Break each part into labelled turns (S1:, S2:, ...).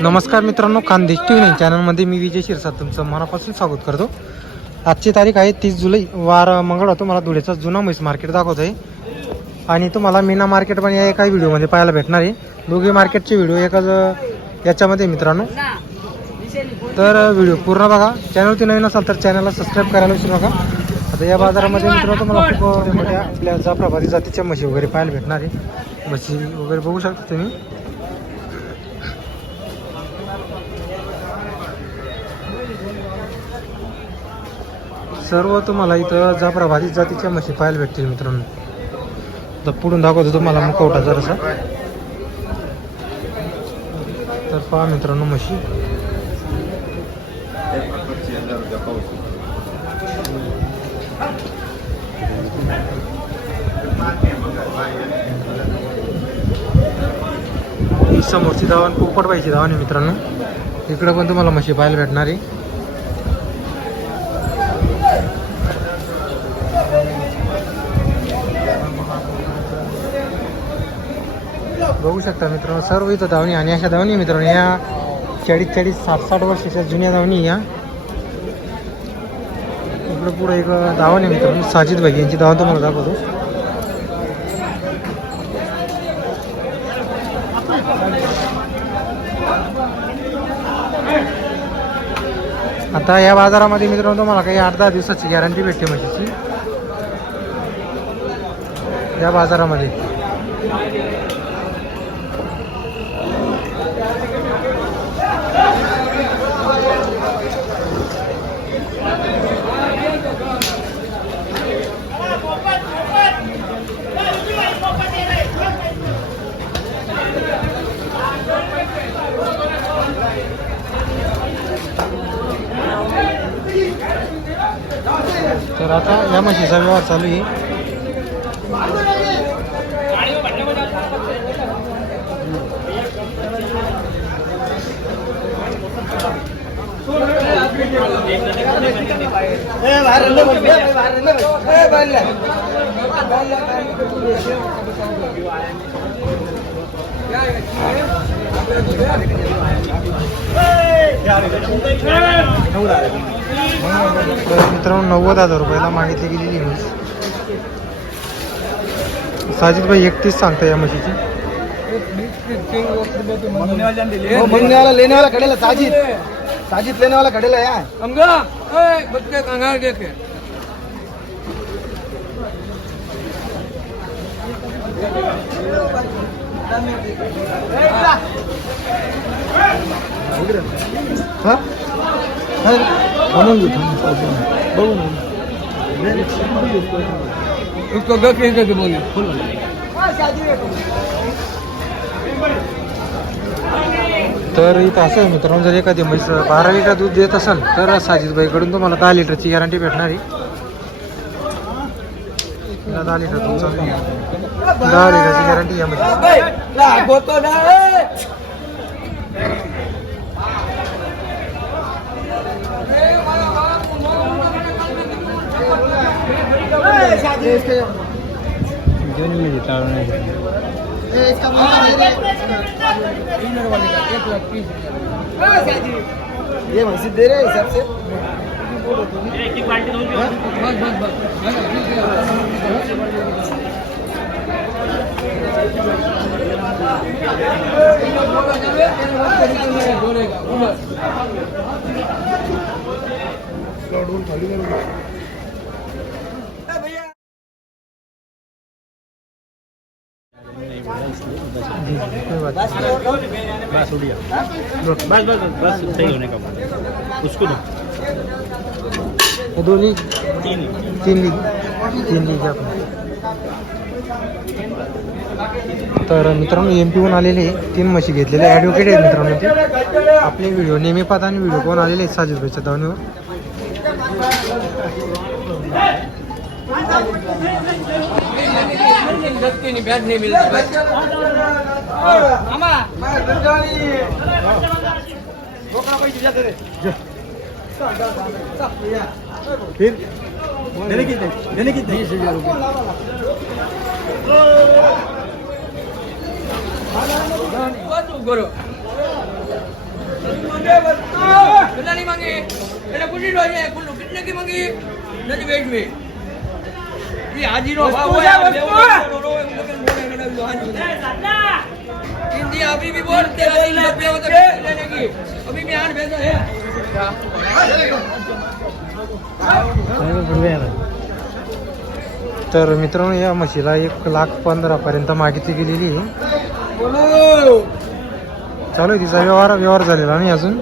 S1: नमस्कार मित्रांनो Khandesh T V चॅनलमध्ये मी विजय शिरसाद. तुमचं मनापासून स्वागत करतो. आजची तारीख आहे तीस जुलै वार मंगळवार. तुम्हाला धुळेचा जुना म्हैस मार्केट दाखवत आहे. आणि तुम्हाला मीना मार्केट पण या एका व्हिडिओमध्ये पाहायला भेटणार आहे. दोघे मार्केटचे व्हिडिओ एकाच याच्यामध्ये मित्रांनो. तर व्हिडिओ पूर्ण बघा. चॅनलवरती नवीन असाल तर चॅनलला सबस्क्राईब करायला विसरू नका. आता या बाजारामध्ये मित्रांनो तुम्हाला खूप मोठ्या आपल्या जाफराबादी जातीच्या म्हशी वगैरे पाहायला भेटणार आहे. म्हशी वगैरे बघू शकता तुम्ही. सर्व तुम्हाला इथं जाफराबादी जातीच्या म्हशी पाहायला भेटतील मित्रांनो. तर पुढून दाखवतो तुम्हाला मुखवटा जरासा. तर पहा मित्रांनो म्हशी. ही समोरची दावण पोपटबाईची दावण आहे मित्रांनो. इकडं पण तुम्हाला म्हशी पाहायला भेटणार. आहे बघू शकता मित्रांनो सर्व इथं धावणी आणि अशा धावणी मित्रांनो या चाळीस चाळीस साठ साठ वर्षाच्या जुन्या धावणी या. इकडं पुढे एक धावण आहे मित्रांनो साजिद भाई यांची धावण तुम्हाला दाखवतो. आता या बाजारामध्ये मित्रांनो तुम्हाला काही आठ दहा दिवसाची गॅरंटी भेटते म्हशीची. या बाजारामध्ये. तर आता या म्हशीचा व्यवहार चालू आहे. तर मित्रांनो नव्वद हजार रुपयाला मागितली गेलेली म्हैस साजिद भाई एकतीस सांगता या म्हशीची.
S2: वो मंगने वाला लेने वाला खड़ेला साजिद साजिद लेने वाला खड़ेला यार
S3: समझा ए, बच्चे कंगाल देखे
S2: हा हा? म्हणून. बघू
S3: उसको करके
S1: तर इथं असं आहे मित्रांनो जर एखादी म्हैस बारा लिटर दूध देत असेल तर साजिद भाईकडून तुम्हाला दहा लिटरची गॅरंटी भेटणार आहे दहा लिटर दूध चालू आहे. दहा लिटरची गॅरंटी या म्हशी
S2: ये मस्जिद दे रहे हैं हिसाब से।
S3: बस बस बस
S1: कोई बात
S4: बस उड़ गया बस बस बस सही होने का बाद उसको दो
S1: हे दोन्ही
S4: तीन
S1: तीन ली तीन ली आपण तर मित्रांनो एम पीहून आलेले तीन म्हशी घेतलेले ॲडव्होकेट आहेत मित्रांनो ते. आपले व्हिडिओ नेहमी पाहता आणि व्हिडिओ कोण आलेले आहेत? साजिद भाईच्या धावणीवर
S3: धक्के नहीं बैठ नहीं मिलता मामा
S2: फिर देने कितने देने कितने
S3: बीस हजार रुपये करो कितना हिंदी अभी भी बोल तेरा की? अभी भेजा है
S1: तर मित्रांनो या म्हशीला एक लाख पंधरापर्यंत मागितली गेलेली आहे. चालू आहे तिचा व्यवहार व्यवहार झालेला नाही अजून.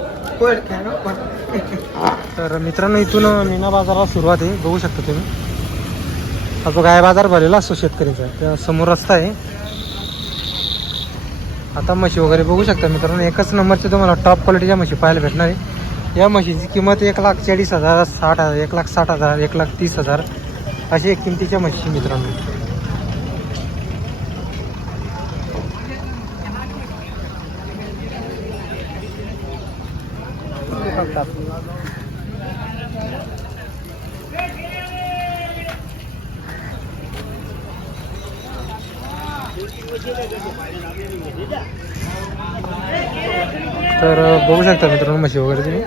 S1: तर मित्रांनो इथून मीना बाजाराला सुरुवात आहे. बघू शकता तुम्ही. हा जो गाय बाजार भरलेला असतो शेतकरीचा त्या समोर रस्ता आहे. आता म्हशी वगैरे बघू शकता मित्रांनो. एकच नंबरचे तुम्हाला टॉप क्वालिटीच्या म्हशी पाहायला भेटणार आहे. या म्हशीची किंमत एक लाख चाळीस हजार साठ हजार एक लाख साठ हजार एक लाख तीस हजार अशी एक किमतीच्या म्हशी मित्रांनो. तर बघू शकता मित्रांनो म्हशी वगैरे तुम्ही?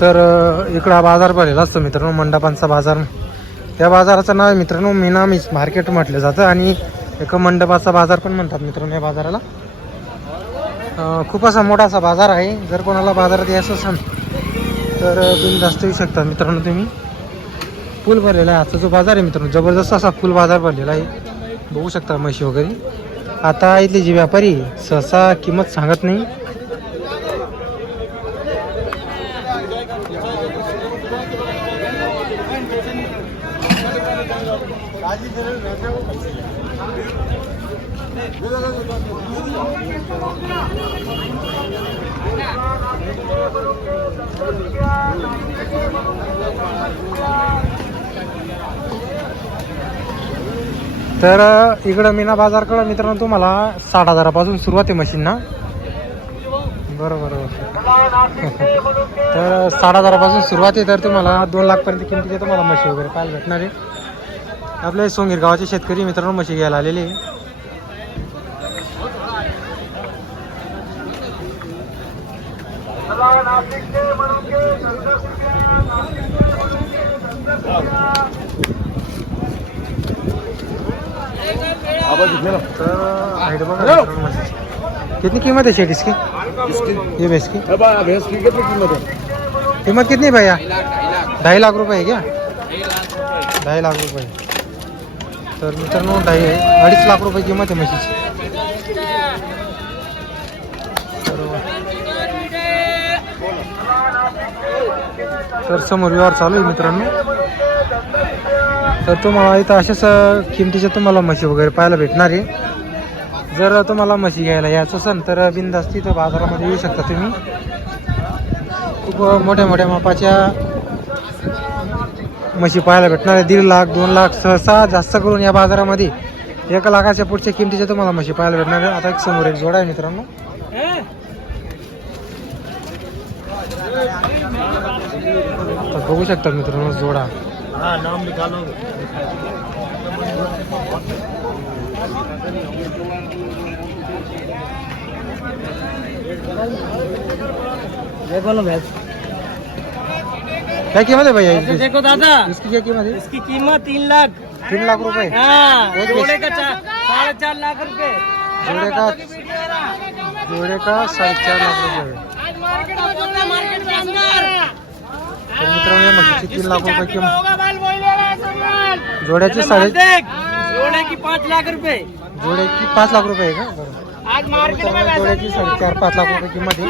S1: तर इकडं हा बाजार भरलेला असतो मित्रांनो मंडपांचा बाजार. या बाजाराचं नाव मित्रांनो मीना मिस मार्केट म्हटलं जातं आणि एक मंडपाचा बाजार पण म्हणतात मित्रांनो या बाजाराला. खूप असा मोठा असा बाजार आहे. जर कोणाला बाजारात यायचं असेल तर बिनधास्त येऊ शकता मित्रांनो तुम्ही. फुल भरलेला आहे आजचा जो बाजार आहे मित्रांनो जबरदस्त असा फुल बाजार भरलेला आहे. बघू शकता म्हशी वगैरे. आता इथले जे व्यापारी सहसा किंमत सांगत नाही. तर इकडं मीना बाजारकडं मित्रांनो तुम्हाला साठ हजारापासून सुरुवात आहे मशीन ना बरोबर. तर साठ हजारापासून सुरुवात आहे तर तुम्हाला दोन लाखपर्यंत किमतीचे तुम्हाला म्हशी वगैरे पाहायला भेटणार आहे. आपले सोंगीर गावाचे शेतकरी मित्रांनो म्हशी घ्यायला आलेले आहे. कितनी कीमत है शेट इसकी? ये भैंस की?
S2: भैंस की कितनी कीमत है?
S1: कीमत कितनी है भैया? ढाई लाख रुपये है क्या? ढाई लाख रुपये तर मित्रांनो ढाई अडीच लाख रुपये किंमत आहे म्हशीची। तर समोर व्यवहार चालू आहे मित्रांनो. तर तुम्हाला इथं अशाच किमतीच्या तुम्हाला म्हशी वगैरे पाहायला भेटणार आहे. जर तुम्हाला म्हशी घ्यायला यायचं असेल तर बिनधास्ती तर बाजारामध्ये येऊ शकता तुम्ही. खूप मोठ्या मोठ्या मापाच्या म्हशी पाहायला भेटणार आहे. दीड लाख दोन लाख सहसा जास्त करून या बाजारामध्ये एक लाखाच्या पुढच्या किमतीच्या तुम्हाला म्हशी पाहायला भेटणार आहे. आता एक समोर एक जोडा आहे मित्रांनो. तर बघू शकता मित्रांनो जोडा.
S2: हाँ नाम निकालो.
S1: क्या कीमत है भैया इसकी?
S3: देखो दादा।
S1: इसकी क्या कीमत है?
S3: इसकी कीमत तीन लाख।
S1: तीन लाख रुपए?
S3: हाँ जोड़े का साढ़े चार लाख रुपए।
S1: जोड़े का जोड़े का साढ़े चार लाख रुपये मित्रांनो तीन लाख रुपये किंमत
S3: है
S1: जोड्याची साडे
S3: देख जोड़े की पाँच लाख रुपए
S1: जोड्याची पाच लाख रुपये का? बरोबर
S3: आज मार्केट में
S1: मित्रांनो, जोड्याची साडेचार पाच लाख रुपये किंमत आहे.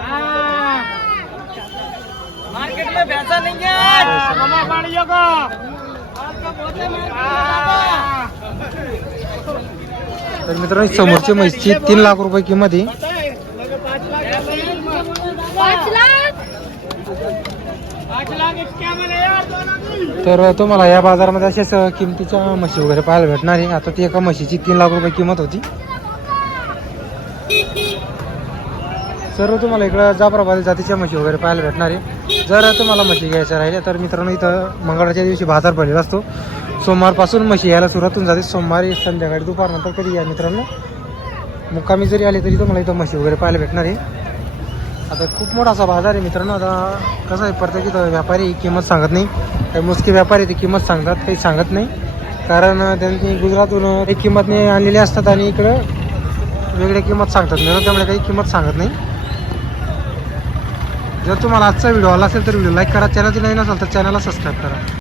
S3: हाँ। है है।
S1: तर मित्रांनो समोरची म्हशीची तीन लाख रुपये किंमत आहे
S3: पाँच लाख पाँच लाख इक्यावन हजार दोनों की
S1: तर तुम्हाला या बाजारामध्ये अशाच किमतीच्या म्हशी वगैरे पाहायला भेटणार आहे. आता ती एका म्हशीची तीन लाख रुपये किंमत होती. सर्व तुम्हाला इकडं जाफराबाद जातीच्या म्हशी वगैरे पाहायला भेटणार आहे. जर तुम्हाला म्हशी घ्यायच्या राहिल्या तर मित्रांनो इथं मंगळाच्या दिवशी बाजार भरलेला असतो. सोमवारपासून म्हशी यायला सुरुवातून जाते. सोमवारी संध्याकाळी दुपारनंतर कधी या मित्रांनो? मुक्कामी जरी आले तरी तुम्हाला इथं म्हशी वगैरे पाहायला भेटणार आहे. आता खूप मोठा असा बाजार आहे मित्रांनो. आता कसं आहे प्रत्येक व्यापारी ही किंमत सांगत नाही. काही मुस्की व्यापारी ते किंमत सांगतात काही सांगत नाही. कारण त्यांनी गुजरातून एक किंमतने आणलेली असतात आणि इकडं वेगळ्या किंमत सांगतात. मित्रांनो त्यामुळे काही किंमत सांगत नाही. जर तुम्हाला आजचा व्हिडिओ आला असेल तर व्हिडिओ लाईक करा. चॅनलची नाही नसाल तर चॅनलला सबस्क्राईब करा.